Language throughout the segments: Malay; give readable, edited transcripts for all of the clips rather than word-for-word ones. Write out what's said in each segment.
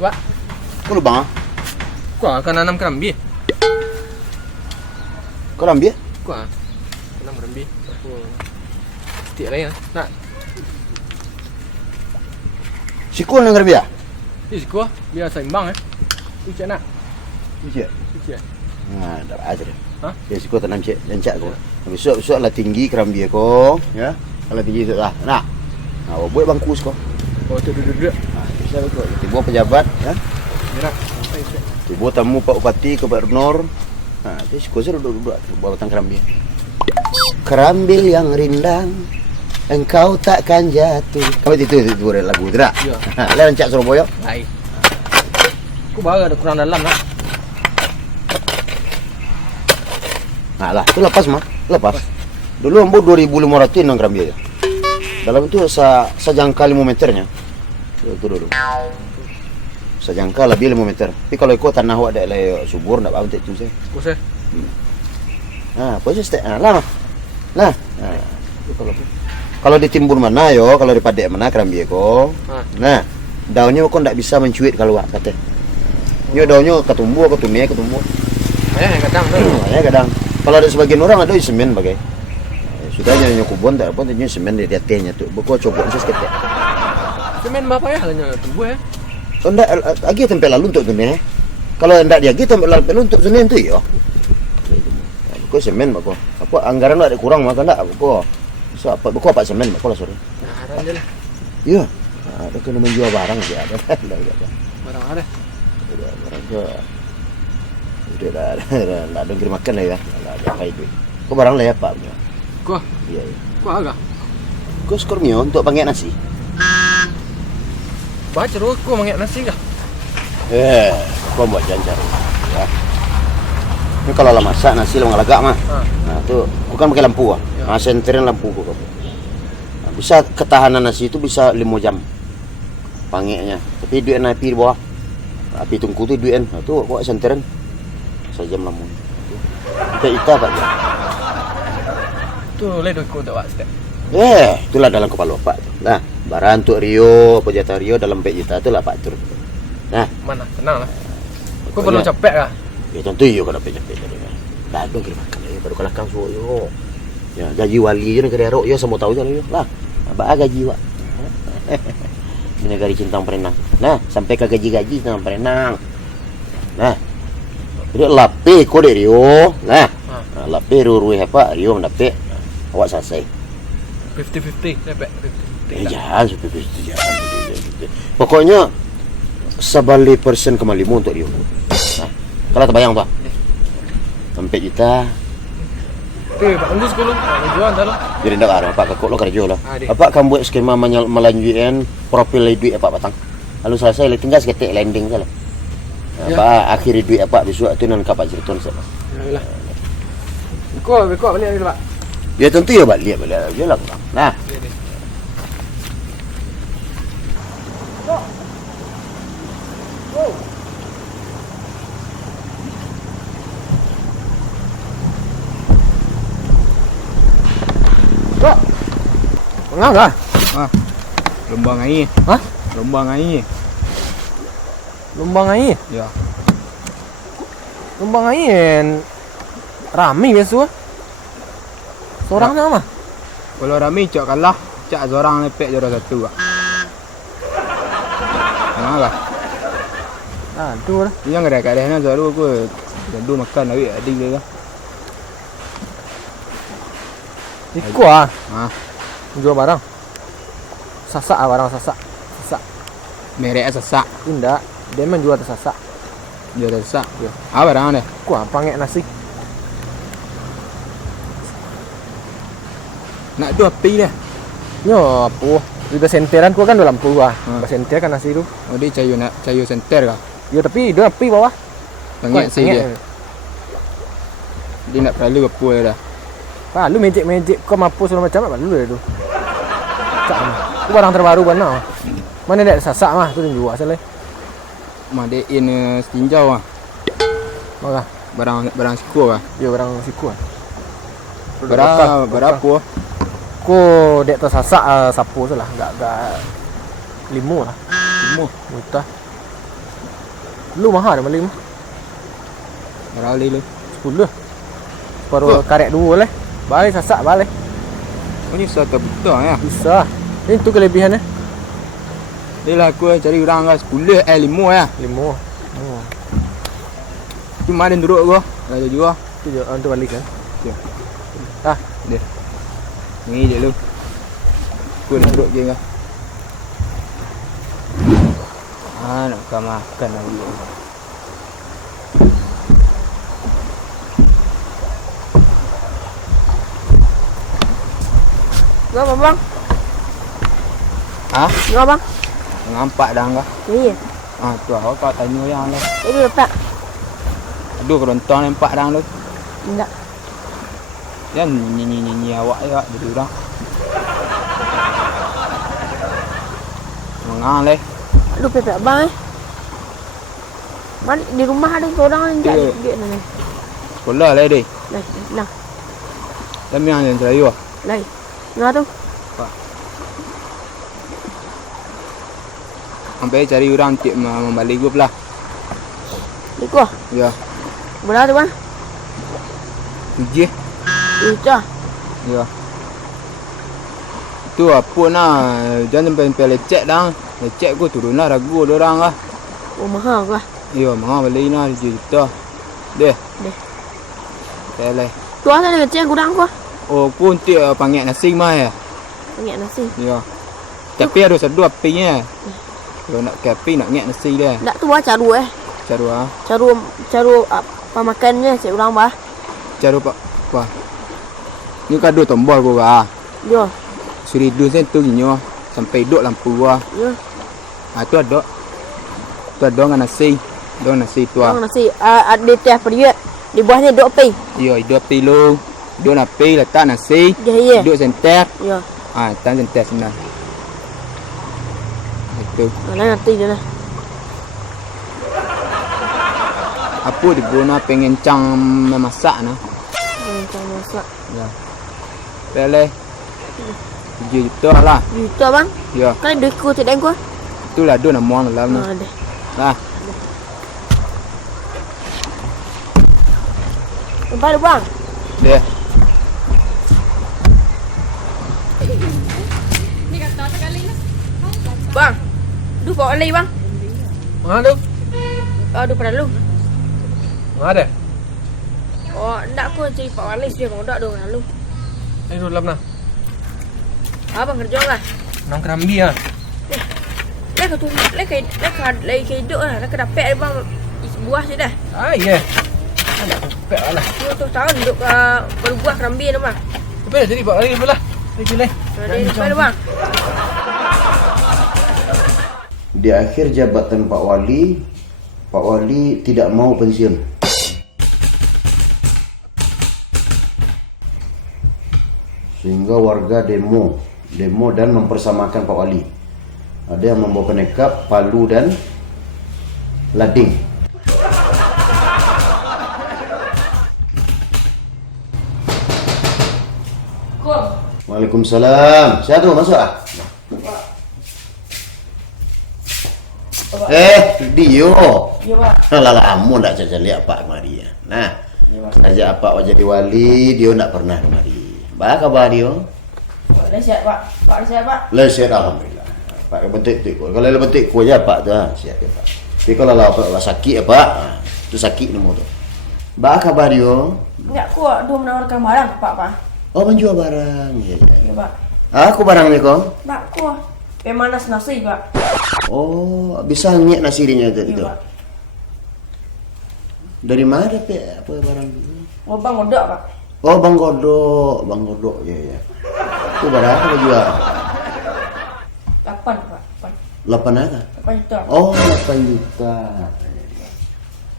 Pak. Kau lubang ah? Kau akan nanam kerambi. Kau ambil? Kau nanam kerambi. Aku setiap lain lah. Nak. Siku nang kerja? Ini siko biar seimbang Cik nak. Cik. Cik. Nah, dah aja deh. Hah? Ya siku tanam cik jancak kau. Besok lah tinggi kerambi kau, ya. Kalau tinggi tu lah. Nah. Nah, buat bangku kau. Oh, tu duduk. Bisa betul. Tiba pejabat, ya. Mira, sampai cik. Tiba tamu Pak Bupati, ke Gubernur. Nah, tu siku saya duduk buat batang kerambi. Kerambil yang rindang, engkau takkan jatuh. Kau itu lagu tu tak? Ya. Lah rancak Surabaya. Baik. Aku baru ada kurang dalam lah. Nah lah, tu lepas mah, lepas. Dulu ambo 2.500 nang kerambi aja. Dalam itu sejangka 5 meternya. Itu dulu. Sejangka lebih 5 meter. Tapi kalau ikut tanah awak ada subur nak bangun tu saya. Kau saya. Nah, kau just lah. Nah. Kalau ditimbun mana yo, kalau dipadek mana kerambi ko. Nah, daunnya kau ndak bisa mencuit kalau awak kata. Yo daunnya ketumbuh. Ayah kadang tu. Ya kadang. Kalau ada sebagian orang ada semen bagai. Sudah nyanyi kubon tak apa nyanyi semen di atasnya tu. Buku coba sis ketek. Semen berapa ya hanya tumbuh So ndak lagi tempel lalu untuk tu ni. Kalau ndak dia gitu tempel lalu untuk semen tu yo. Buku semen buku. Apa anggaran ada kurang maka ndak buku. So buku apa semen buku lah sore. Nah, je lah. Ya. Ada kena menjual barang je ada. Barang ada. Barang je. Udah ada kirim makan lah ya. Ada pakai duit. Kau barang lah ya Pak. Kau. Iya. Kau agak. Kau skormio untuk panggil nasi. Baca roh kau manggil nasi kah? Kau buat janjar. Ya. Ini kalau lah masak nasi lo ngalagak mah. Nah tu, bukan pakai lampu ah. Ya. Nah, senterin lampu kau. Nah, bisa ketahanan nasi itu bisa 5 jam. Pangeknya. Tapi duit api di bawah. Api tungku tu duit nah, tu kau senterin. Sejam lamun. Kita Pak ya. Tu le duit kau tak buat step. Itulah dalam kepala Pak. Nah, barang untuk Rio, pejata Rio dalam pek juta itulah Pak tur. Nah, Mana? Tenang lah. Kau perlu capek kah? Ya tentu yo kalau pejat-pejat tadi. Dah ada kirim makan ya baru kalau kang suruh yo. Ya gaji wali je negara Arok yo semua tahu je yo. Lah, apa gaji wak. Di negara Cintang Perenang. Nah, sampai ke gaji-gaji Cintang Perenang. Nah, jadi lape ko de Rio. Nah, lape ruru apa Rio mendapat. Awak selesai. 50-50 dapat 50-50. Jangan seperti itu jangan. Pokoknya sebalik persen kemalimu untuk Rio. Nah, kalau terbayang tuh. Sampai kita. Pak Undus sekolah. Jual dah lah. Jadi ndak ada Pak kakak lo kerja lah. Adik. Apa kamu buat skema melanjutkan profil duit apa batang. Lalu selesai tinggal seketik landing saja. Apa akhiri duit apa besok itu nan kapak cerita saja. Yalah. Kau balik ni Pak. Ya tentu ya balik je lah kurang. Nah. Kok? Ngau dah. Lombang air. Hah? Lombang air. Lumbang air. Ya. Lumbang air. Rami biasa. Seorang Ya. nama. Kalau rami cak kalah, cak seorang lepek juara satu ah. Mana lah? Aduh lah. Yang kadang-kadang selalu aku jandu makan lagi adik dia lah. Ikut ah. Ha. Jual barang. Sasak ah barang sasak. Sasak. Merek sesak. Indah. Dia menjual tersasak. Dia sesak. Apa barang dia? Kuah panggil nasi. Nak tu api dia. Yo apa? Udah senteran ku kan dalam lampu ah. Senter kan nasi tu. Oh dia cayu senter kah? Ya tapi dia api bawah. Pangit sih dia. Dia nak perlu apa dah. Pak lu magic kau mampu segala macam apa lu dia tu. Cak. Ku barang terbaru mana? Mana ada sasak mah tu dia jual asal. Mah dia in tinjau ah. Maka Barang siku kah? ya barang siku ah. Berapa? Ku dek tersasak sapu tu lah. Enggak 5 lah. 5. Juta. Lu mahal dah balik mah. Berapa lu? 10. Baru karek dua lah. Balik sasak balik. Oh ni satu betul ya. Bisa. Itu kelebihannya. Dia lah aku cari orang kan 10 5 ya. 5. Cuma ada duduk gua. Ada juga. Tu je untuk balik kan. Ya. Ah, Dia. Ni je lu. Aku nak duduk je kan. Nak makan lagi. Berapa bang? Ha? Berapa bang? Nampak dah enggak? Iya. Tu aku kau tanya yang lu. Ini lepak. Aduh kerontong nampak dah lu. Enggak. Yang nyi awak ya jadi orang. Mengang leh. Aduh pepek bang Man, di rumah ada seorang yang Iya. jadi duit ni. Sekolah leh deh. Lah. Tapi yang saya Lai. Ngah tu. sampai cari orang untuk membalik grup lah. Ikut. Ya, Berapa tu bang? 7. Itu ah. Ya. Tu apa nak jangan sampai lecek dah. Lecek aku turun lah ragu dia orang lah. Oh mahal ke? Ya, mahal beli nah 7 juta. Deh. Deh. Tele. Tu asal dia kecil kurang ke? Oh, pun tu panggil nasi mah ya. Banyak nasi. Ya. Tapi harus ada apinya. Kalau nak ke api nak ngek nasi dia. Tak tu bah caru Caru ah. Caru apa makannya cik orang bah. Caru pak. Wah. Ni kado tombol ko ah. Yo. Suri du sen tu nyo sampai duk lampu ah. Yo. Tu ada. Tu ada dengan nasi. Dengan nasi tu ah. Orang nasi ada teh periuk. Di bawahnya duk api. Ya, hidup api lu. Duk api letak nasi. Ya. Duk sentek. Yo. Tan sentek sana. Itu. Mana nanti dia lah. Apa diguna pengen cang memasak nah. Macam masak. Ya. Boleh. 7 juta lah. Juta bang. Ya, Kan duit ku cik ku. itulah dua nama lah nah. Ada. Lah. Nampak tu bang. Dia. Bang. Du bawa lagi bang. Mana tu? Du pada lu. Mana ada? Oh, ndak aku cari Pak Walis dia mau ndak dong lu. Ini tu dalam nah. Abang kerja lah. Nang kerambi ah. Lek tu lek ke hidup lah. Lek dapat bang buah sih dah. Ah, iya. Ada pek lah. Tu tahun duduk berbuah kerambi tu bang. Tapi dah jadi buat lagi pula. Boleh. Ada pada bang. Di akhir jabatan Pak Wali tidak mau pensiun. Sehingga warga demo dan mempersamakan Pak Wali. Ada yang membawa penekap, palu dan lading. Waalaikumsalam. Siapa tu masuk ah? Dio. Ya pak. Lah lama tak caca lihat Pak kemari ya. Nah, ajak Pak jadi wali, dia tak pernah kemari. Apa kabar dia? Dah siap pak. Pak dah siap pak. Lah sihat alhamdulillah. Pak kebetik tu. Kalau le betik ku aja Pak tu sihat ke Pak. Tapi kalau lah Pak sakit ya Pak, tu sakit nombor tu. Apa kabar dia? Enggak kuat dia menawarkan barang ke pak. Oh menjual barang. Ya. Ya pak. Aku barang ni kau. Tak kuat. Pemanas nasi pak. Oh, bisa ngek nasi dia tu. Ya pak. Dari mana pe apa barang? Oh bang odak pak. Oh, Bang Godok. Ya. Tu barang apa jual? 8 pak. 8 apa? 8 juta. Oh, 8 juta.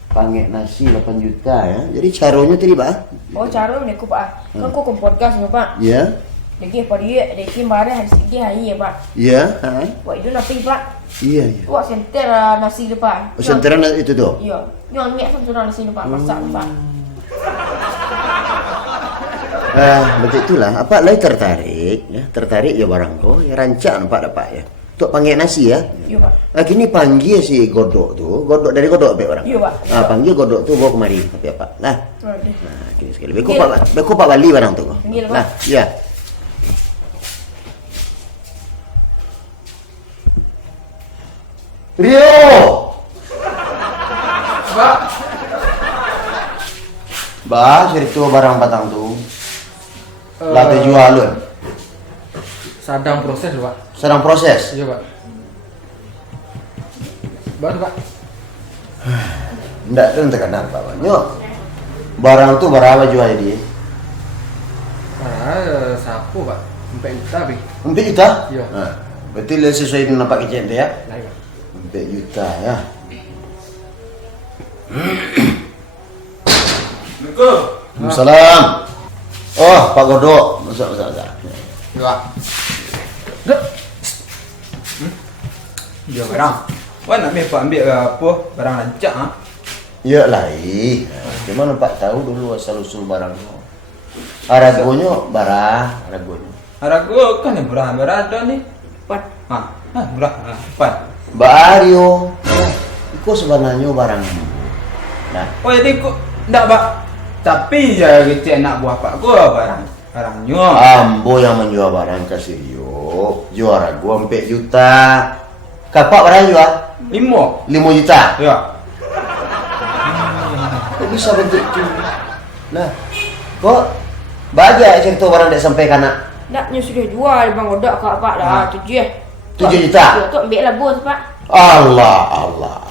Pangit nasi 8 juta ya. Jadi caranya tadi, Pak? Oh cara ni aku pak. Kan aku podcast ni pak. Ya. Deki pada dia, deki barang hari segi hari ya pak. Ya, ha. Wah itu nasi pak. Iya. Wah senter nasi tu pak. Oh, senteran itu tu. Iya. Yang ngek sama nasi tu pak. Masak tu pak. Betul itulah. Apa lagi tertarik ya? Tertarik ya barang kau, ya rancak nampak dapat ya. untuk panggil nasi ya. Ya, Pak. Kini panggil si godok tu, godok dari godok apa orang? Ya, Pak. Panggil godok tu bawa kemari tapi apa? Nah. Ada. Nah, kini sekali. Beku Pak Wali barang tu. Panggil, Pak. Nah, ya. Rio. Pak. Bah, cerita barang batang tu. Lah terjual lu. Sedang proses lho, Pak. Sedang proses. Iya, Pak. Baru, Pak. Ndak tu terkenal Pak Banyak. Barang tu berapa jual dia? Sapu, Pak. 4 juta, Bi. 4 juta? Ya. Betul sesuai dengan nampak kecil tu ya? Lah, Pak. 4 juta ya. Assalamualaikum. Oh, Pak Godok. Masuk. Ya, Pak. Dia barang. Wah nak ambil apa? Barang lancak ah. Ya lah, cuma nampak tahu dulu asal usul barang tu. Aragonya barang, aragonya. Harga kan yang murah ada ni. Pat. Murah. Pan. Bario. Itu sebenarnya barang. Nah, Oh jadi kok ndak Pak. Tapi ya kita nak buah Pak gua barangnya. Ambo yang menjual barang ke Sirio. Jual arago 4 juta. Kapak barang jual 5 juta. Ya. Kok bisa bentuk itu? Nah, kok baca cerita barang tak sampai kanak? Naknya sudah jual Bang Odak kat Pak dah 7. 7 juta? Ya, tu ambil lah bos Pak. Allah.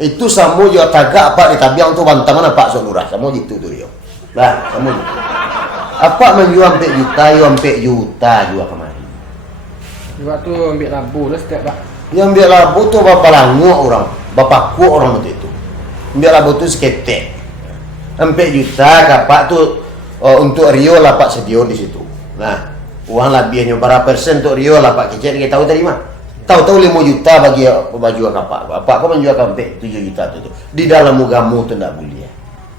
Itu sama juga tagak Pak di tabiang tu bantaman Pak Sonurah. Sama gitu tu dia. Lah, sama gitu. Apa menjual 4 juta, yo 4 juta jual kemari. Juga tu ambil labu lah setiap, Pak. Yang ambil labu tu bapak languk orang. Bapakku orang itu. Ambil labu tu seketek. 4 juta kapak tu untuk Rio lah Pak sedia di situ. Nah, uang lebihnya berapa persen untuk Rio lah Pak kecil kita tahu tadi mah. Tahu-tahu 5 juta bagi baju kapak. Bapak kau menjual kampek 7 juta tu. Di dalam mugamu tu ndak boleh.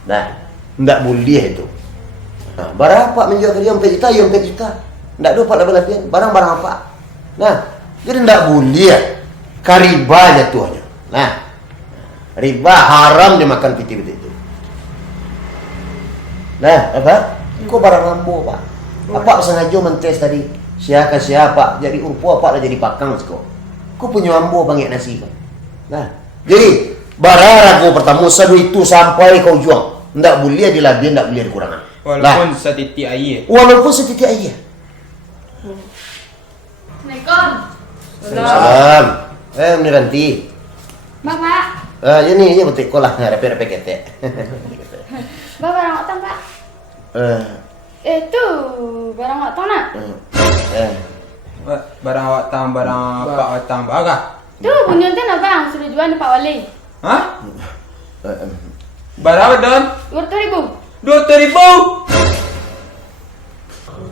Nah, ndak boleh itu. Nah, berapa menjual ke dia 4 juta, ya 4 juta. Ndak ada Pak lebih-lebihan. Barang-barang apa? Nah, jadi ndak boleh. Kariba jatuhnya. Nah, riba haram dimakan piti-piti itu. Nah, apa? Kau barang lambo Pak. Apa sengaja mentes tadi? Siapa jadi urpu apa dah jadi pakang sekau. Kau punya ambo panggil nasi Pak. Nah, jadi barang ragu pertama sadu itu sampai kau juang. Ndak boleh dilabih, ndak boleh dikurangan. Walaupun setitik air. Walaupun setitik air. Assalamualaikum. Salam. Menanti. Bapak. Ini betul kau lah repek-repek ketek. Bapak barang otang, Pak. Tu barang otang nak. Barang awak tang, barang Pak awak tang bagah. Tu punya tu nak bang sudah jual di Pak Wali. Hah? Barang apa Don? 200,000. 200,000.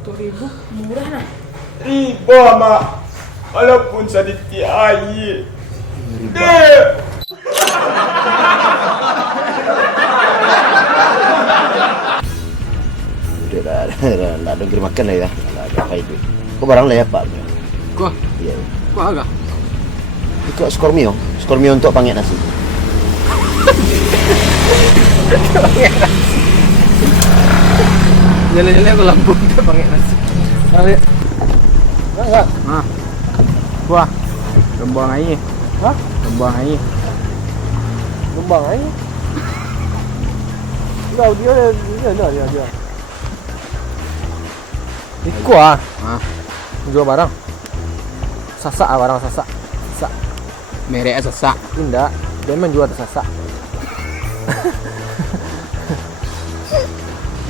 200,000 murah nah. Riba mak. Walaupun setitik air. Dah ada kira makan lah ya. Ada apa itu? Kau barang lah ya Pak. Kau, Iya. kau agak. Ikut Skormio untuk panggil nasi. Jalan-jalan aku lambung dia panggil nasi. Ambil. Enggak. Wah. Gembang air. Hah? Gembang air. Gembang aja. Enggak, dia. Ikut ah. Jual barang. Sasak ah, barang sasak. Sasak. Merek sesak. Tidak, dia memang jual sasak.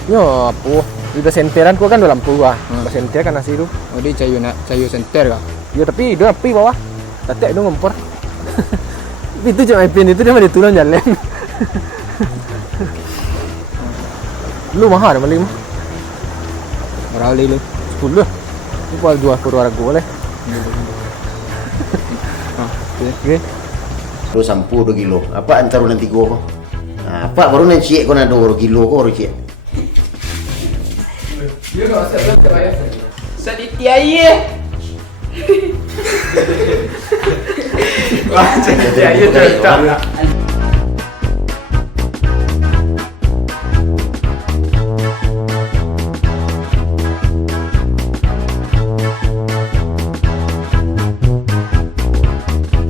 Yo, apa? Udah senteran kau kan dalam lampu ah. Senter kan nasi tu. Oh dia cayu senter kah? Ya tapi dia api bawah. Tatek dia ngompor. Itu cuma pin itu dia mah turun jalan. Lu mahal dah beli mah. Berapa lu? 10. Ni buat 2 ragu boleh. Okey. Lu sampu 2 kilo. Apa antar nanti gua kau? Apa baru nanti cik kau nak 2 kilo kau baru cik. Dia enggak usah bayar. Setitik air. Wah, jadi ayo cocok lah.